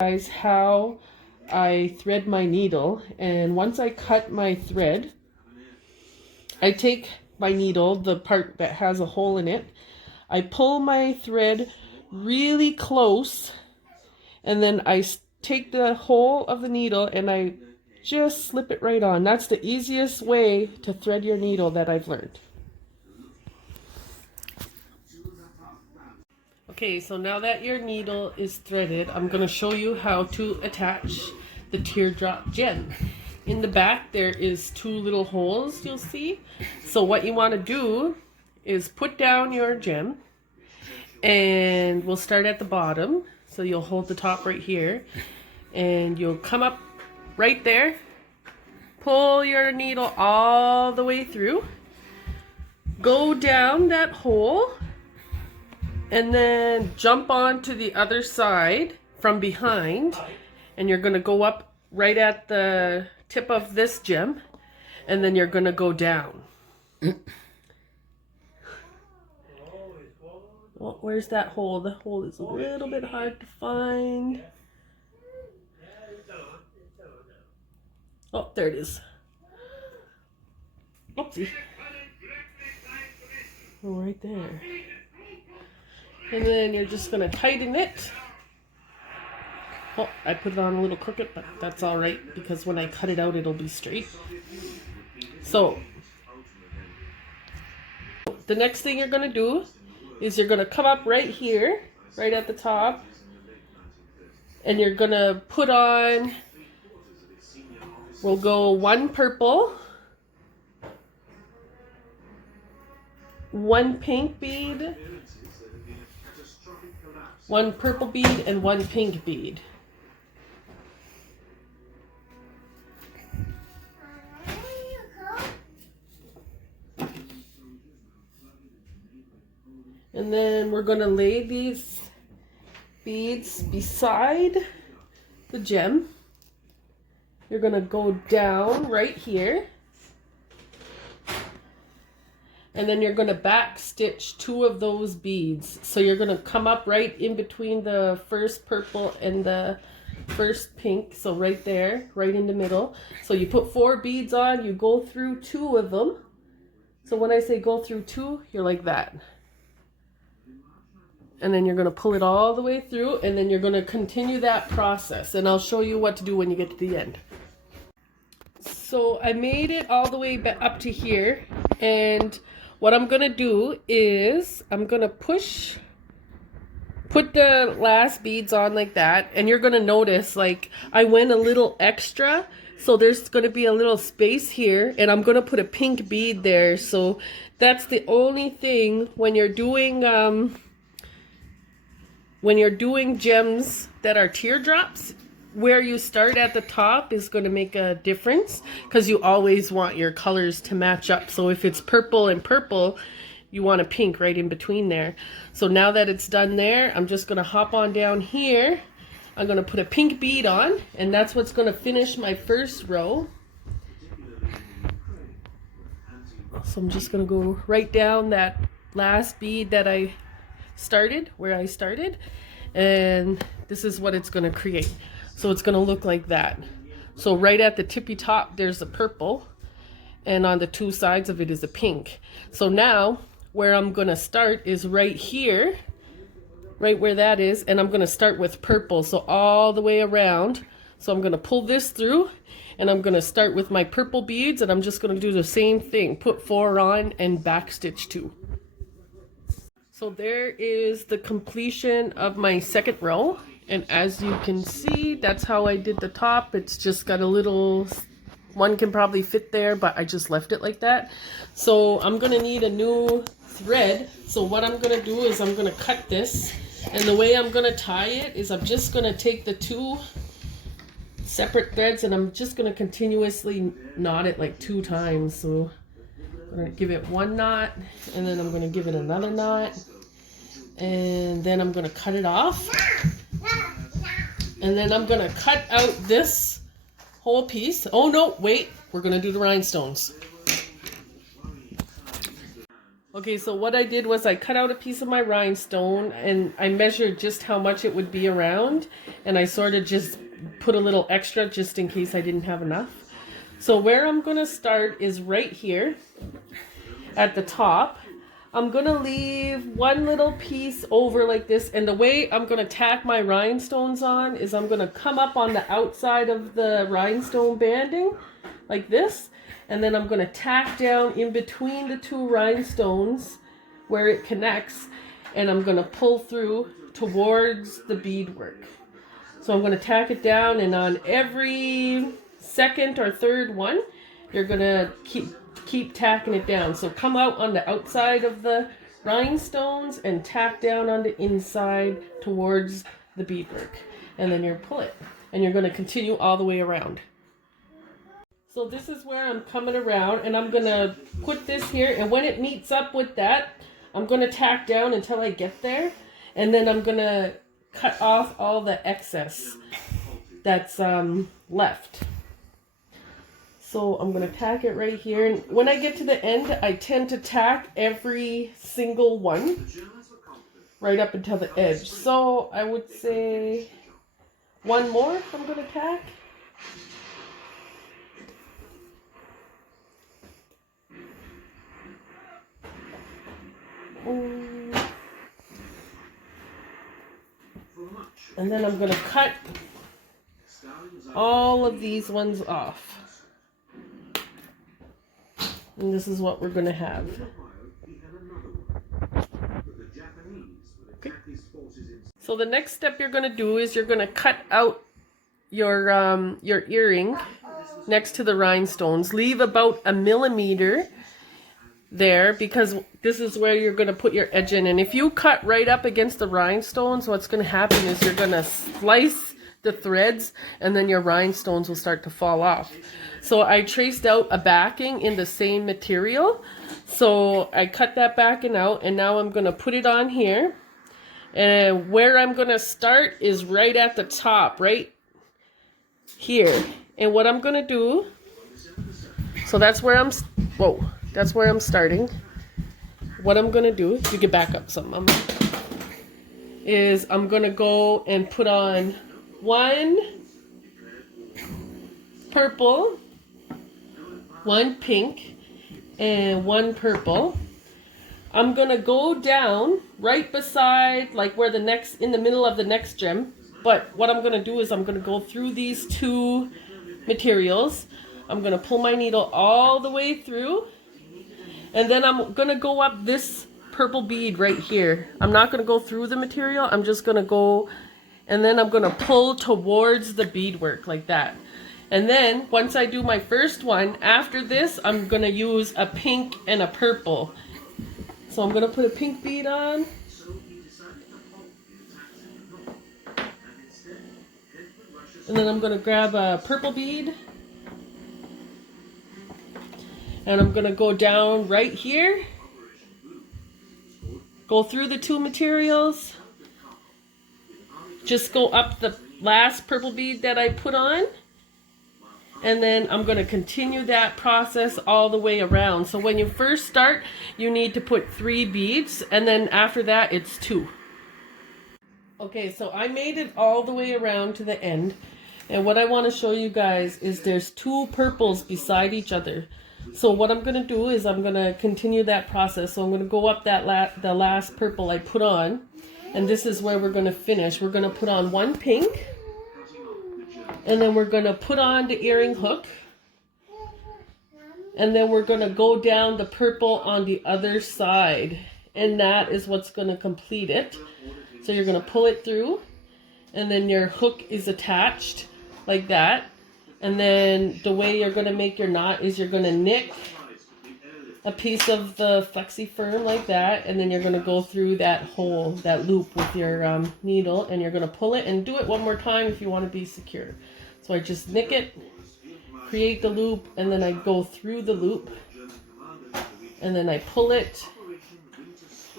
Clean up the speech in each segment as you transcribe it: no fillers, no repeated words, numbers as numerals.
Guys, how I thread my needle, and once I cut my thread, I take my needle, the part that has a hole in it, I pull my thread really close, and then I take the hole of the needle and I just slip it right on. That's the easiest way to thread your needle that I've learned. Okay, so now that your needle is threaded, I'm going to show you how to attach the teardrop gem. In the back there is two little holes you'll see. So what you want to do is put down your gem, and we'll start at the bottom. So you'll hold the top right here and you'll come up right there, pull your needle all the way through, go down that hole, and then jump on to the other side from behind, and you're going to go up right at the tip of this gem, and then you're going to go down. Well, where's that hole? The hole is a little bit hard to find. Oh, there it is. Oopsie. Oh, right there. And then you're just going to tighten it. Oh, I put it on a little crooked, but that's all right because when I cut it out, it'll be straight. So, the next thing you're going to do is you're going to come up right here, right at the top, and you're going to put on, we'll go one purple, one pink bead, one purple bead, and one pink bead. And then we're going to lay these beads beside the gem. You're going to go down right here. And then you're going to back stitch two of those beads. So you're going to come up right in between the first purple and the first pink. So right there, right in the middle. So you put 4 beads on, you go through 2 of them. So when I say go through 2, you're like that. And then you're going to pull it all the way through, and then you're going to continue that process. And I'll show you what to do when you get to the end. So I made it all the way up to here, and what I'm going to do is I'm going to put the last beads on like that, and you're going to notice like I went a little extra, so there's going to be a little space here, and I'm going to put a pink bead there. So that's the only thing when you're doing gems that are teardrops, where you start at the top is going to make a difference, because you always want your colors to match up. So if it's purple and purple, you want a pink right in between there. So now that it's done there, I'm just going to hop on down here. I'm going to put a pink bead on, and that's what's going to finish my first row. So I'm just going to go right down that last bead that I started, where I started, and this is what it's going to create. So it's going to look like that. So right at the tippy top there's a purple, and on the 2 sides of it is a pink. So now where I'm going to start is right here, right where that is, and I'm going to start with purple, so all the way around. So I'm going to pull this through, and I'm going to start with my purple beads, and I'm just going to do the same thing, put 4 on and back stitch 2. So there is the completion of my second row, and as you can see, that's how I did the top. It's just got a little, one can probably fit there, but I just left it like that. So I'm going to need a new thread. So what I'm going to do is I'm going to cut this, and the way I'm going to tie it is I'm just going to take the 2 separate threads, and I'm just going to continuously knot it like 2 times. So I'm going to give it 1 knot, and then I'm going to give it another knot, and then I'm going to cut it off, and then I'm going to cut out this whole piece. Oh no, wait, we're going to do the rhinestones. Okay, so what I did was I cut out a piece of my rhinestone and I measured just how much it would be around, and I sort of just put a little extra just in case I didn't have enough. So where I'm going to start is right here at the top. I'm going to leave one little piece over like this, and the way I'm going to tack my rhinestones on is I'm going to come up on the outside of the rhinestone banding like this. And then I'm going to tack down in between the two rhinestones where it connects, and I'm going to pull through towards the beadwork. So I'm going to tack it down, and on every second or third one, you're going to keep tacking it down. So come out on the outside of the rhinestones and tack down on the inside towards the beadwork. And then you pull it, and you're going to continue all the way around. So this is where I'm coming around, and I'm going to put this here, and when it meets up with that, I'm going to tack down until I get there, and then I'm going to cut off all the excess that's left. So I'm going to tack it right here, and when I get to the end, I tend to tack every single one right up until the edge. So I would say one more I'm going to tack. And then I'm going to cut all of these ones off. And this is what we're going to have. Okay. So the next step you're going to do is you're going to cut out your earring next to the rhinestones. Leave about 1 millimeter there, because this is where you're going to put your edge in. And if you cut right up against the rhinestones, what's going to happen is you're going to slice the threads, and then your rhinestones will start to fall off. So I traced out a backing in the same material, so I cut that backing out, and now I'm going to put it on here. And where I'm going to start is right at the top, right here. And what I'm going to do, so that's where I'm starting. What I'm going to do, you can back up some, is I'm going to go and put on one purple, one pink, and one purple. I'm going to go down right beside, like where the next, in the middle of the next gem. But what I'm going to do is I'm going to go through these two materials. I'm going to pull my needle all the way through. And then I'm going to go up this purple bead right here. I'm not going to go through the material. I'm just going to go, and then I'm going to pull towards the beadwork like that. And then once I do my first one, after this, I'm going to use a pink and a purple. So I'm going to put a pink bead on. And then I'm going to grab a purple bead. And I'm going to go down right here, go through the two materials, just go up the last purple bead that I put on, and then I'm going to continue that process all the way around. So when you first start, you need to put 3 beads, and then after that it's 2. Okay, so I made it all the way around to the end, and what I want to show you guys is there's 2 purples beside each other. So what I'm going to do is I'm going to continue that process. So I'm going to go up that the last purple I put on, and this is where we're going to finish. We're going to put on one pink, and then we're going to put on the earring hook, and then we're going to go down the purple on the other side, and that is what's going to complete it. So you're going to pull it through, and then your hook is attached like that. And then the way you're going to make your knot is you're going to nick a piece of the flexi firm like that, and then you're going to go through that hole, that loop with your needle, and you're going to pull it, and do it one more time if you want to be secure. So I just nick it, create the loop, and then I go through the loop, and then I pull it,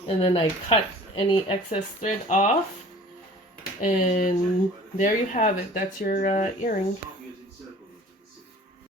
and then I cut any excess thread off, and there you have it. That's your earring.